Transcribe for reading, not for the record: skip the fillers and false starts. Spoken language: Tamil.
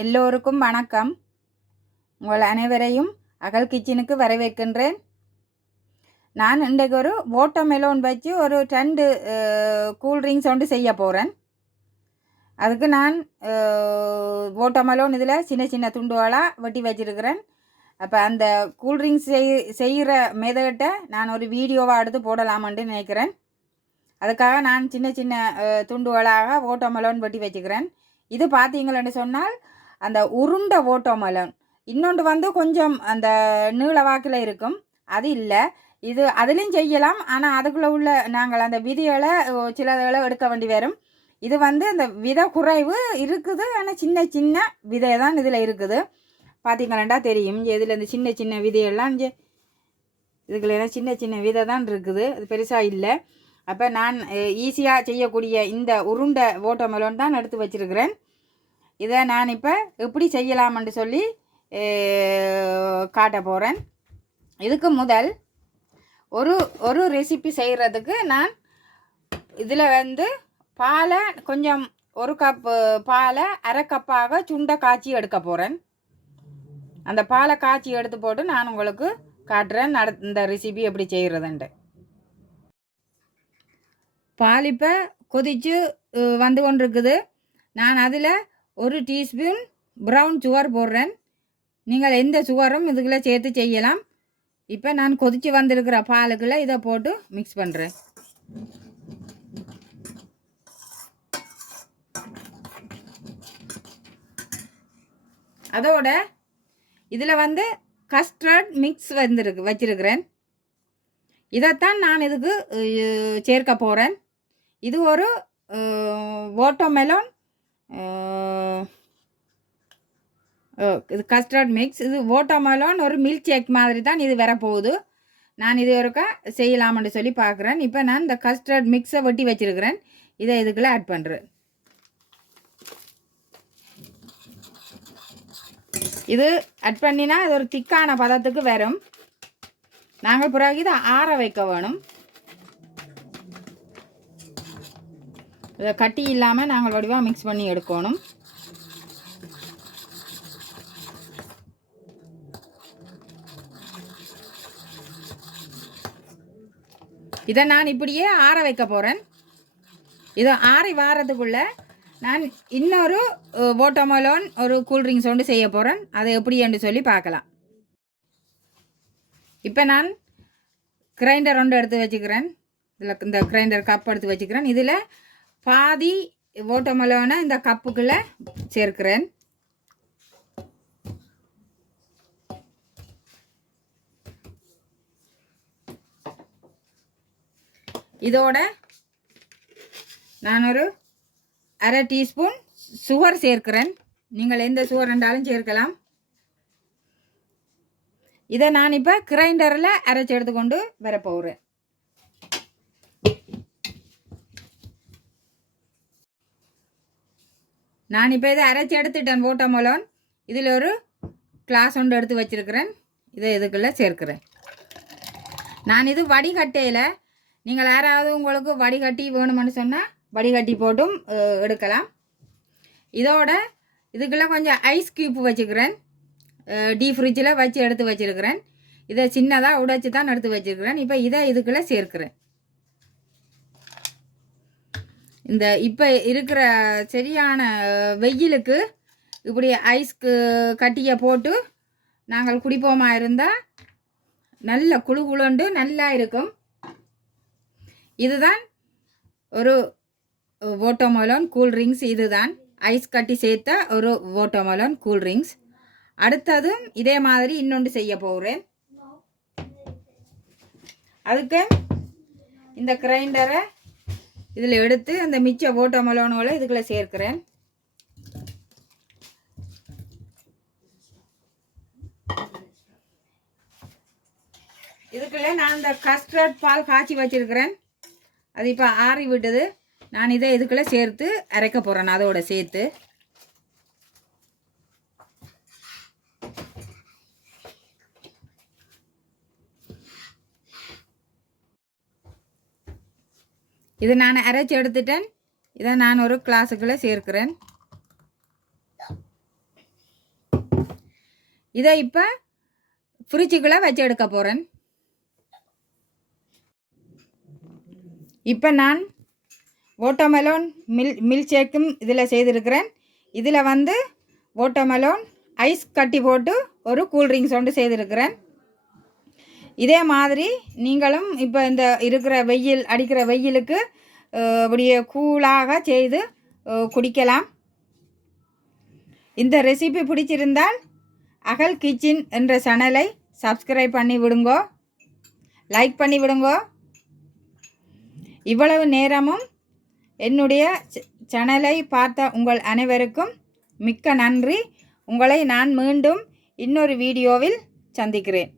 எல்லோருக்கும் வணக்கம். உங்கள் அனைவரையும் அகல் கிச்சனுக்கு வரவேற்கின்றேன். நான் இன்றைக்கு ஒரு வாட்டர்மெலன் வச்சு ஒரு 2 கூல்ட்ரிங்க்ஸ் ஒன்று செய்ய போகிறேன். அதுக்கு நான் வாட்டர்மெலன் இதில் சின்ன சின்ன துண்டுகளாக வெட்டி வச்சுருக்கிறேன். அப்போ அந்த கூல்ட்ரிங்க்ஸ் செய்கிற மெதட்டை நான் ஒரு வீடியோவாக எடுத்து போடலாமென்று நினைக்கிறேன். அதுக்காக நான் சின்ன சின்ன துண்டுகளாக வாட்டர்மெலன் வெட்டி வச்சுக்கிறேன். இது பார்த்தீங்களன்னு சொன்னால் அந்த உருண்டை வாட்டர்மெலன். இன்னொன்று வந்து கொஞ்சம் அந்த நீள வாக்கில் இருக்கும், அது இல்லை. இது அதுலேயும் செய்யலாம், ஆனால் அதுக்குள்ளே உள்ள நாங்கள் அந்த விதைகளை சிலதுகளை எடுக்க வேண்டி வரும். இது வந்து அந்த விதை குறைவு இருக்குது, ஆனால் சின்ன சின்ன விதை தான் இதில் இருக்குது. பார்த்தீங்களா தெரியும், இதில் இந்த சின்ன சின்ன விதையெல்லாம் இதுக்குள்ள சின்ன சின்ன விதை தான் இருக்குது, அது பெருசாக இல்லை. அப்போ நான் ஈஸியாக செய்யக்கூடிய இந்த உருண்டை வாட்டர்மெலன் தான் எடுத்து வச்சுருக்கிறேன். இதை நான் இப்போ எப்படி செய்யலாம்னு சொல்லி காட்ட போகிறேன். இதுக்கு முதல் ஒரு ரெசிபி செய்கிறதுக்கு நான் இதில் வந்து பாலை கொஞ்சம் 1 கப்பு பாலை அரை கப்பாக சுண்டை காய்ச்சி எடுக்க போகிறேன். அந்த பாலை காய்ச்சி எடுத்து போட்டு நான் உங்களுக்கு காட்டுறேன் இந்த ரெசிபி எப்படி செய்கிறதுன்ட்டு. பால் இப்போ கொதித்து வந்து கொண்டிருக்குது. நான் அதில் 1 டீஸ்பூன் ப்ரௌன் சுகர் போடுறேன். நீங்கள் எந்த சுகரும் இதுக்குள்ளே சேர்த்து செய்யலாம். இப்போ நான் கொதித்து வந்திருக்கிற பாலுக்குள்ளே இதை போட்டு மிக்ஸ் பண்ணுறேன். அதோட இதில் வந்து கஸ்டர்ட் மிக்ஸ் வச்சிருக்கிறேன். இதைத்தான் நான் இதுக்கு சேர்க்க போகிறேன். இது ஒரு வாட்டர்மெலன் இது கஸ்டர்ட் மிக்ஸ். இது வாட்டர்மெலன் ஒரு மில்க் ஷேக் மாதிரி தான் இது வரப்போகுது. நான் இது ஒருக்கா செய்யலாம்னு சொல்லி பார்க்குறேன். இப்போ நான் இந்த கஸ்டர்ட் மிக்ஸை வெட்டி வச்சுருக்கிறேன். இதை இதுக்குள்ளே ஆட் பண்ணுறேன். இது ஆட் பண்ணினா இது ஒரு திக்கான பதத்துக்கு வரும். நாங்கள் பிறகு இதை ஆற வைக்க வேணும். இதை கட்டி இல்லாமல் நாங்கள் வடிவாக மிக்ஸ் பண்ணி எடுக்கணும். இதை நான் இப்படியே ஆற வைக்க போகிறேன். இதை ஆறி வாரத்துக்குள்ளே நான் இன்னொரு வாட்டர்மெலன் ஒரு கூல்ட்ரிங்க்ஸ் ஒன்று செய்ய போகிறேன். அதை எப்படி என்று சொல்லி பார்க்கலாம். இப்போ நான் கிரைண்டர் ஒன்று எடுத்து வச்சுக்கிறேன். இதில் இந்த கிரைண்டர் கப் எடுத்து வச்சுக்கிறேன். இதில் பாதி வாட்டர்மெலனை இந்த கப்புக்குள்ளே சேர்க்கிறேன். இதோட நான் ஒரு அரை டீஸ்பூன் சுகர் சேர்க்கிறேன். நீங்கள் எந்த சுகர் இருந்தாலும் சேர்க்கலாம். இதை நான் இப்போ கிரைண்டரில் அரைச்சி எடுத்துக்கொண்டு வரப்போகிறேன். நான் இப்போ இதை அரைச்சி எடுத்துட்டேன் வாட்டர்மெலன். இதில் ஒரு கிளாஸ் ஒன்று எடுத்து வச்சுருக்கிறேன். இதை இதுக்குள்ளே சேர்க்கிறேன். நான் இது வடிகட்டையில், நீங்கள் யாராவது உங்களுக்கு வடிகட்டி வேணுமென்னு சொன்னால் வடிகட்டி போட்டும் எடுக்கலாம். இதோட இதுக்குள்ளே கொஞ்சம் ஐஸ் க்யூப் வச்சுக்கிறேன். டீப் ஃப்ரிட்ஜில் வச்சு எடுத்து வச்சுருக்கிறேன். இதை சின்னதாக உடைச்சி தான் எடுத்து வச்சுருக்கிறேன். இப்போ இதை இதுக்குள்ளே சேர்க்கிறேன். இந்த இப்போ இருக்கிற சரியான வெயிலுக்கு இப்படி ஐஸ்க்கு கட்டியை போட்டு நாங்கள் குடிப்போமா இருந்தால் நல்ல குழு குழுண்டு நல்லா இருக்கும். இதுதான் ஒரு வாட்டர்மெலன் கூல்ட்ரிங்க்ஸ். இதுதான் ஐஸ் கட்டி சேர்த்த ஒரு வாட்டர்மெலன் கூல்ட்ரிங்க்ஸ். அடுத்ததும் இதே மாதிரி இன்னொன்று செய்ய போகிறேன். அதுக்கு இந்த கிரைண்டரை இதில் எடுத்து அந்த மிச்ச வாட்டர்மெலனோட இதுக்குள்ளே சேர்க்கிறேன். இதுக்குள்ளே நான் இந்த கஸ்டர்ட் பால் காய்ச்சி வச்சிருக்கிறேன். அது இப்போ ஆறி விட்டது. நான் இதை இதுக்குள்ளே சேர்த்து அரைக்க போகிறேன். அதோட சேர்த்து இது நான் அரைச்சி எடுத்துட்டேன். இதை நான் ஒரு கிளாஸுக்குள்ளே சேர்க்கிறேன். இதை இப்போ ஃப்ரிட்ஜுக்குள்ளே வச்சு எடுக்க போகிறேன். இப்போ நான் வாட்டர்மெலோன் மில்க் ஷேக்கும் இதில் செய்திருக்கிறேன். இதில் வந்து வாட்டர்மெலோன் ஐஸ் கட்டி போட்டு ஒரு கூல்ட்ரிங்க்ஸ் ஒன்று செய்திருக்கிறேன். இதே மாதிரி நீங்களும் இப்போ இந்த இருக்கிற வெயில் அடிக்கிற வெயிலுக்கு அப்படியே கூலாக செய்து குடிக்கலாம். இந்த ரெசிபி பிடிச்சிருந்தால் அகல் கிச்சன் என்ற சேனலை சப்ஸ்கிரைப் பண்ணி விடுங்கோ, லைக் பண்ணி விடுங்கோ. இவ்வளவு நேரமும் என்னுடைய சேனலை பார்த்த உங்கள் அனைவருக்கும் மிக்க நன்றி. உங்களை நான் மீண்டும் இன்னொரு வீடியோவில் சந்திக்கிறேன்.